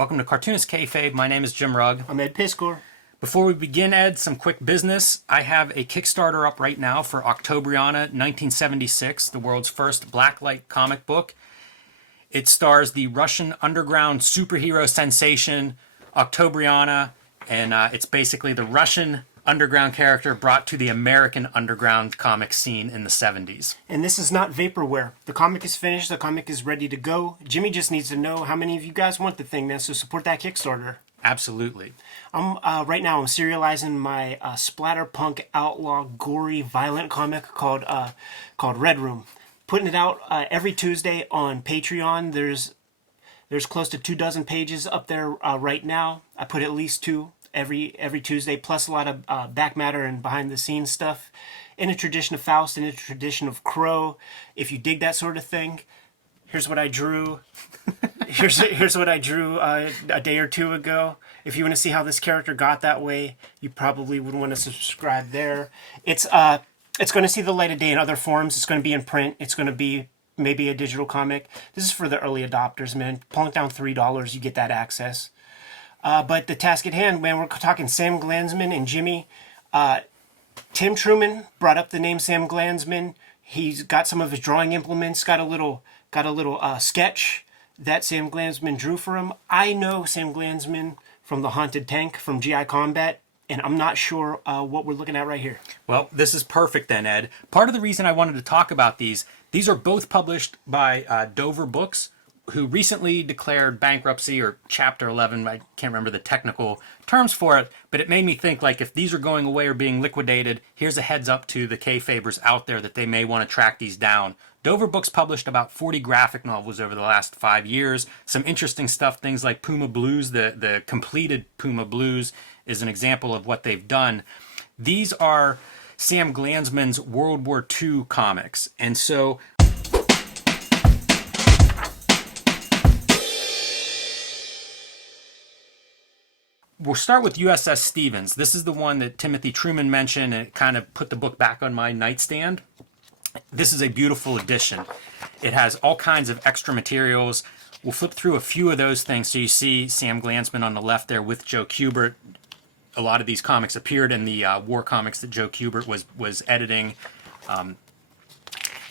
Welcome to Cartoonist Kayfabe. My name is Jim Rugg. I'm Ed Piscor. Before we begin, Ed, some quick business. I have a Kickstarter up right now for Autobio 1976, the world's first blacklight comic book. It stars the Russian underground superhero sensation Autobio, and it's basically the Russian underground character brought to the American underground comic scene in the 70s. And this is not vaporware. The comic is finished. The comic is ready to go. Jimmy just needs to know how many of you guys want the thing, man, so support that Kickstarter. Absolutely. Right now I'm serializing my splatterpunk outlaw gory violent comic called Red Room. Putting it out every Tuesday on Patreon. There's close to 24 pages up there right now. I put at least 2 every Tuesday, plus a lot of back matter and behind the scenes stuff. In a tradition of Faust, in a tradition of Crow. If you dig that sort of thing, here's what I drew. Here's what I drew a day or two ago. If you want to see how this character got that way, you probably would want to subscribe there. It's going to see the light of day in other forms. It's going to be in print. It's going to be maybe a digital comic. This is for the early adopters, man. Plunk down $3, you get that access. But the task at hand, man, we're talking Sam Glanzman and Jimmy. Tim Truman brought up the name Sam Glanzman. He's got some of his drawing implements. Got a little sketch that Sam Glanzman drew for him. I know Sam Glanzman from the Haunted Tank from GI Combat, and I'm not sure what we're looking at right here. Well, this is perfect then, Ed. Part of the reason I wanted to talk about these are both published by Dover Books, who recently declared bankruptcy, or Chapter 11. I can't remember the technical terms for it, but it made me think, like, if these are going away or being liquidated, here's a heads up to the Kayfabers out there that they may want to track these down. Dover Books published about 40 graphic novels over the last 5 years. Some interesting stuff, things like Puma Blues. The completed Puma Blues is an example of what they've done. These are Sam Glanzman's World War II comics. And so we'll start with USS Stevens. This is the one that Timothy Truman mentioned, and it kind of put the book back on my nightstand. This is a beautiful edition. It has all kinds of extra materials. We'll flip through a few of those things. So you see Sam Glanzman on the left there with Joe Kubert. A lot of these comics appeared in the war comics that Joe Kubert was editing.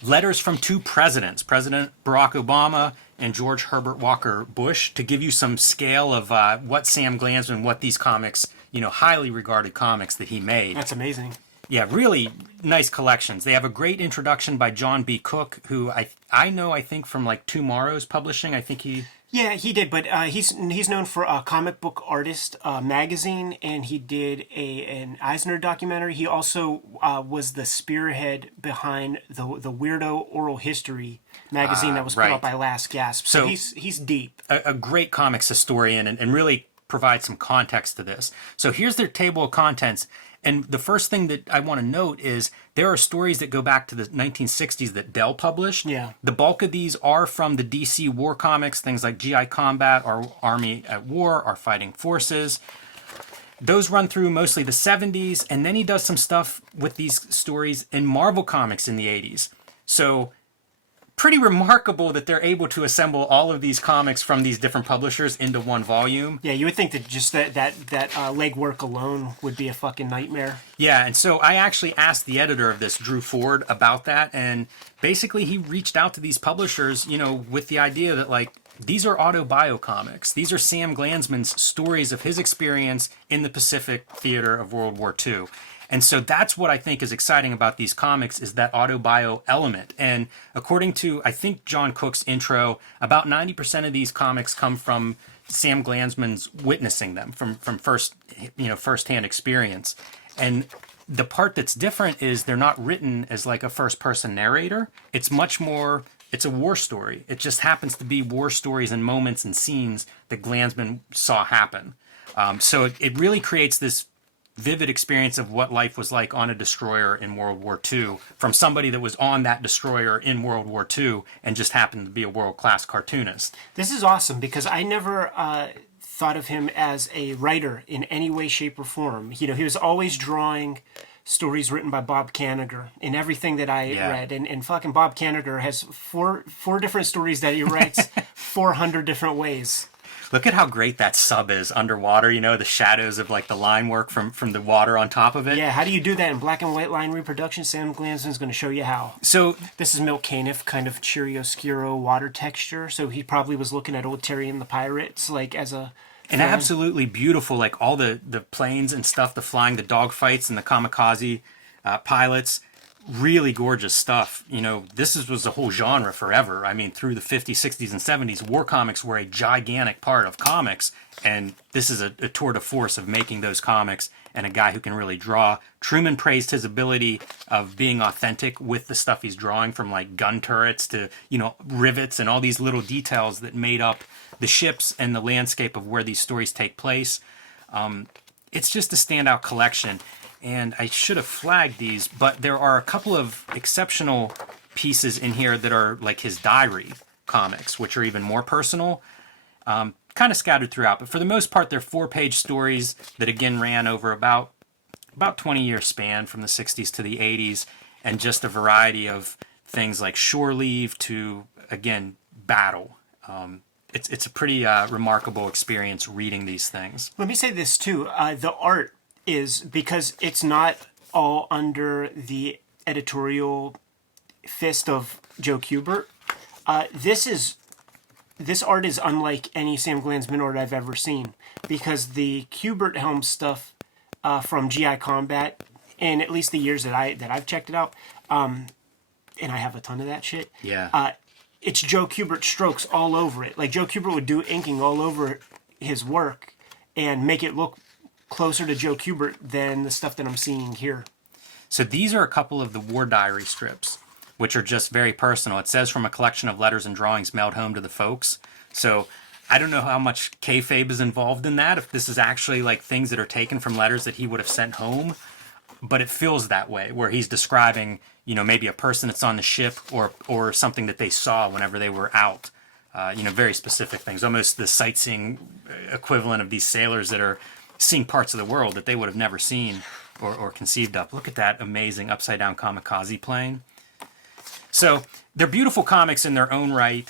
Letters from 2 presidents, President Barack Obama and George Herbert Walker Bush, to give you some scale of what Sam Glanzman, what these comics, highly regarded comics that he made. That's amazing. Yeah, really nice collections. They have a great introduction by John B. Cook, who I know from like Tomorrow's Publishing. I think he... Yeah, he did, but he's known for Comic Book Artist magazine, and he did an Eisner documentary. He also was the spearhead behind the Weirdo Oral History magazine that was put out by Last Gasp. So he's deep. A great comics historian, and really provides some context to this. So here's their table of contents. And the first thing that I want to note is there are stories that go back to the 1960s that Dell published. Yeah. The bulk of these are from the DC war comics, things like GI Combat, or Army at War, or Fighting Forces. Those run through mostly the 70s, and then he does some stuff with these stories in Marvel Comics in the 80s. So pretty remarkable that they're able to assemble all of these comics from these different publishers into one volume. Yeah, you would think that just that legwork alone would be a fucking nightmare. Yeah, and so I actually asked the editor of this, Drew Ford, about that, and basically he reached out to these publishers, with the idea that, like, these are Autobio comics. These are Sam Glanzman's stories of his experience in the Pacific theater of World War II. And so that's what I think is exciting about these comics, is that Autobio element. And according to, I think, John Cook's intro, about 90% of these comics come from Sam Glanzman's witnessing them, from firsthand experience. And the part that's different is they're not written as like a first-person narrator. It's much more, it's a war story. It just happens to be war stories and moments and scenes that Glanzman saw happen. So it really creates this vivid experience of what life was like on a destroyer in World War II from somebody that was on that destroyer in World War II and just happened to be a world-class cartoonist. This is awesome because I never thought of him as a writer in any way, shape, or form. He was always drawing stories written by Bob Kanigher in everything that I read. And fucking Bob Kanigher has four different stories that he writes 400 different ways. Look at how great that sub is underwater, you know, the shadows of like the line work from the water on top of it. Yeah, how do you do that in black and white line reproduction? Sam Glanzman's going to show you how. So This is Milt Caniff, kind of chiaroscuro water texture, so he probably was looking at Old Terry and the Pirates, like, as a and fan. absolutely beautiful, like all the planes and stuff, the flying, the dogfights and the kamikaze pilots. Really gorgeous stuff. You know, was a whole genre forever. I mean, through the 50s, 60s, and 70s, war comics were a gigantic part of comics, and this is a tour de force of making those comics, and a guy who can really draw. Truman praised his ability of being authentic with the stuff he's drawing, from like gun turrets to, you know, rivets and all these little details that made up the ships and the landscape of where these stories take place. It's just a standout collection. And I should have flagged these, but there are a couple of exceptional pieces in here that are like his diary comics, which are even more personal, kind of scattered throughout. But for the most part, they're 4-page stories that again ran over about 20-year span from the 60s to the 80s, and just a variety of things like shore leave to, again, battle. It's a pretty remarkable experience reading these things. Let me say this, too. The art is, because it's not all under the editorial fist of Joe Kubert, this art is unlike any Sam Glanzman art I've ever seen, because the Kubert helm stuff from GI Combat, in at least the years that I've checked it out, and I have a ton of that shit. Yeah. It's Joe Kubert strokes all over it. Like, Joe Kubert would do inking all over his work and make it look closer to Joe Kubert than the stuff that I'm seeing here. So these are a couple of the war diary strips, which are just very personal. It says, from a collection of letters and drawings mailed home to the folks. So I don't know how much kayfabe is involved in that, if this is actually like things that are taken from letters that he would have sent home, but it feels that way, where he's describing, you know, maybe a person that's on the ship, or something that they saw whenever they were out. You know, very specific things, almost the sightseeing equivalent of these sailors that are seeing parts of the world that they would have never seen or conceived of. Look at that amazing upside down kamikaze plane. So they're beautiful comics in their own right.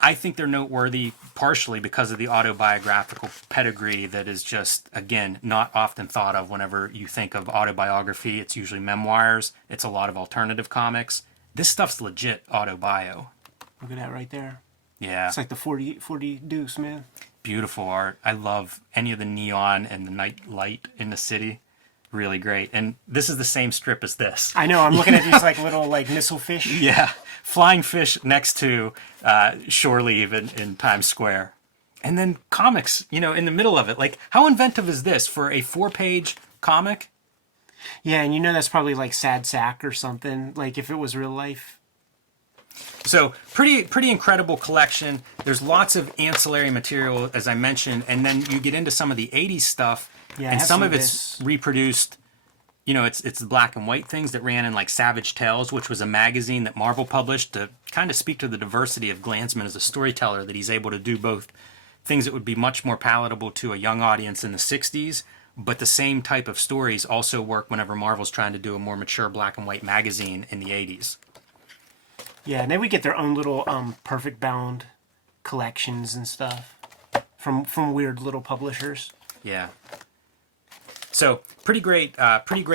I think they're noteworthy partially because of the autobiographical pedigree that is just, again, not often thought of whenever you think of autobiography. It's usually memoirs. It's a lot of alternative comics. This stuff's legit autobio. Look at that right there. Yeah. It's like the 40 deuce, man. Beautiful art. I love any of the neon and the night light in the city. Really great. And this is the same strip as this. I know. I'm looking at these like little like missile fish. Yeah. Flying fish next to shore leave in Times Square. And then comics, you know, in the middle of it. Like, how inventive is this for a 4-page comic? Yeah, and you know that's probably like Sad Sack or something, like if it was real life. So pretty incredible collection. There's lots of ancillary material, as I mentioned, and then you get into some of the 80s stuff, Yeah, and have some some of of it's this. reproduced. You know, it's the black and white things that ran in like Savage Tales, which was a magazine that Marvel published to kind of speak to the diversity of Glanzman as a storyteller, that he's able to do both things that would be much more palatable to a young audience in the 60s, but the same type of stories also work whenever Marvel's trying to do a more mature black and white magazine in the 80s. Yeah, and then we get their own little perfect bound collections and stuff from weird little publishers. Yeah. So pretty great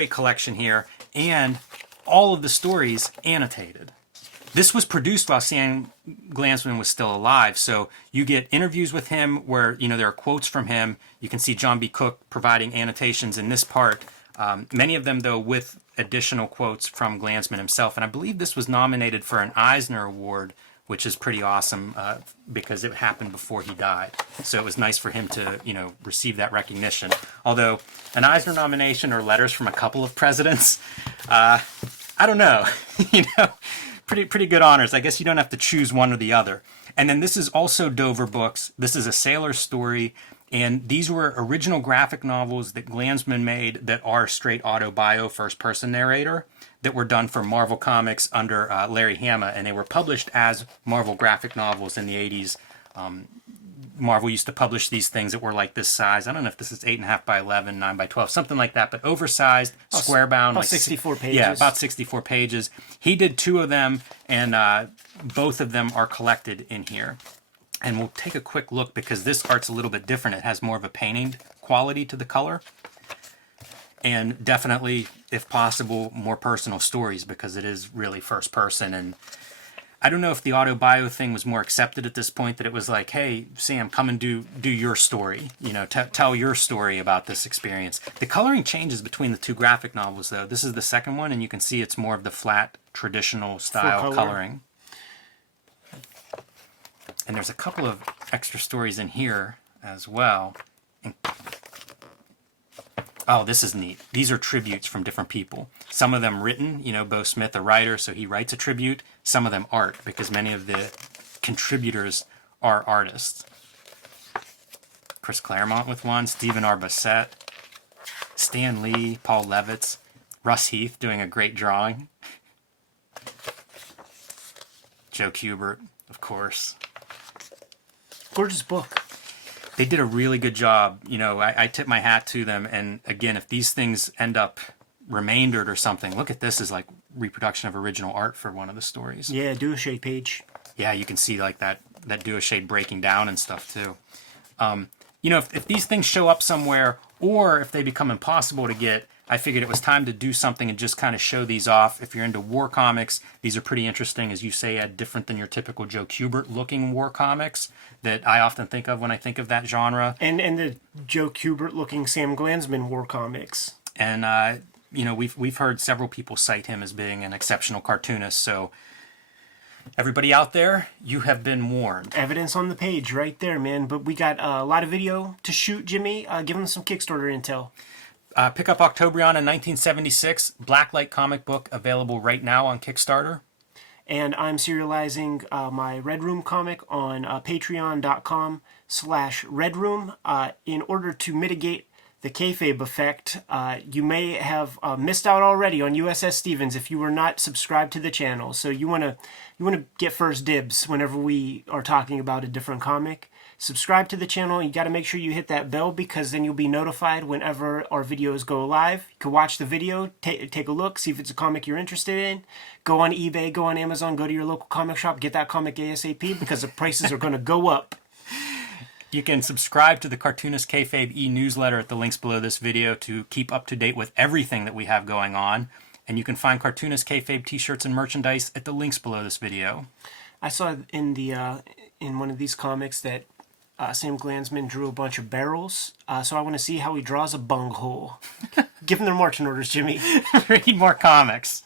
collection here, and all of the stories annotated. This was produced while Sam Glanzman was still alive, so you get interviews with him where, you know, there are quotes from him. You can see John B. Cook providing annotations in this part. Many of them, though, with additional quotes from Glanzman himself. And I believe this was nominated for an Eisner Award, which is pretty awesome because it happened before he died. So it was nice for him to, you know, receive that recognition. Although an Eisner nomination or letters from a couple of presidents, I don't know, you know, pretty good honors. I guess you don't have to choose one or the other. And then this is also Dover Books. This is a sailor story. And these were original graphic novels that Glanzman made that are straight autobio, first-person narrator, that were done for Marvel Comics under Larry Hama, and they were published as Marvel graphic novels in the 80s. Marvel used to publish these things that were like this size. I don't know if this is 8.5 by 11, 9 by 12, something like that, but oversized, square bound. About like 64 pages. Yeah, about 64 pages. He did 2 of them, and both of them are collected in here. And we'll take a quick look because this art's a little bit different. It has more of a painting quality to the color. And definitely, if possible, more personal stories because it is really first person. And I don't know if the Autobio thing was more accepted at this point, that it was like, hey, Sam, come and do your story. You know, tell your story about this experience. The coloring changes between the two graphic novels, though. This is the second one, and you can see it's more of the flat, traditional style coloring. And there's a couple of extra stories in here as well. Oh, this is neat. These are tributes from different people. Some of them written, you know, Bo Smith, a writer, so he writes a tribute. Some of them art, because many of the contributors are artists. Chris Claremont with one, Stephen R. Bassett, Stan Lee, Paul Levitz, Russ Heath doing a great drawing. Joe Kubert, of course. Gorgeous book. They did a really good job. You know, I tip my hat to them. And again, if these things end up remaindered or something, look at this as like reproduction of original art for one of the stories. Yeah, do a shade page. Yeah, you can see like that do a shade breaking down and stuff too. You know, if these things show up somewhere or if they become impossible to get, I figured it was time to do something and just kind of show these off. If you're into war comics, these are pretty interesting. As you say, different than your typical Joe Kubert looking war comics that I often think of when I think of that genre. And the Joe Kubert looking Sam Glanzman war comics. And, you know, we've heard several people cite him as being an exceptional cartoonist. So everybody out there, you have been warned. Evidence on the page right there, man. But we got a lot of video to shoot, Jimmy. Give them some Kickstarter intel. Pick up Autobio in 1976, Blacklight comic book, available right now on Kickstarter. And I'm serializing my Red Room comic on patreon.com/redroom. In order to mitigate the kayfabe effect, you may have missed out already on USS Stevens if you were not subscribed to the channel. So you want to get first dibs whenever we are talking about a different comic. Subscribe to the channel. You got to make sure you hit that bell because then you'll be notified whenever our videos go live. You can watch the video, take a look, see if it's a comic you're interested in. Go on eBay, go on Amazon, go to your local comic shop, get that comic ASAP because the prices are going to go up. You can subscribe to the Cartoonist Kayfabe e-newsletter at the links below this video to keep up to date with everything that we have going on. And you can find Cartoonist Kayfabe t-shirts and merchandise at the links below this video. I saw in one of these comics that Sam Glanzman drew a bunch of barrels, so I want to see how he draws a bunghole. Give them their marching orders, Jimmy. Read more comics.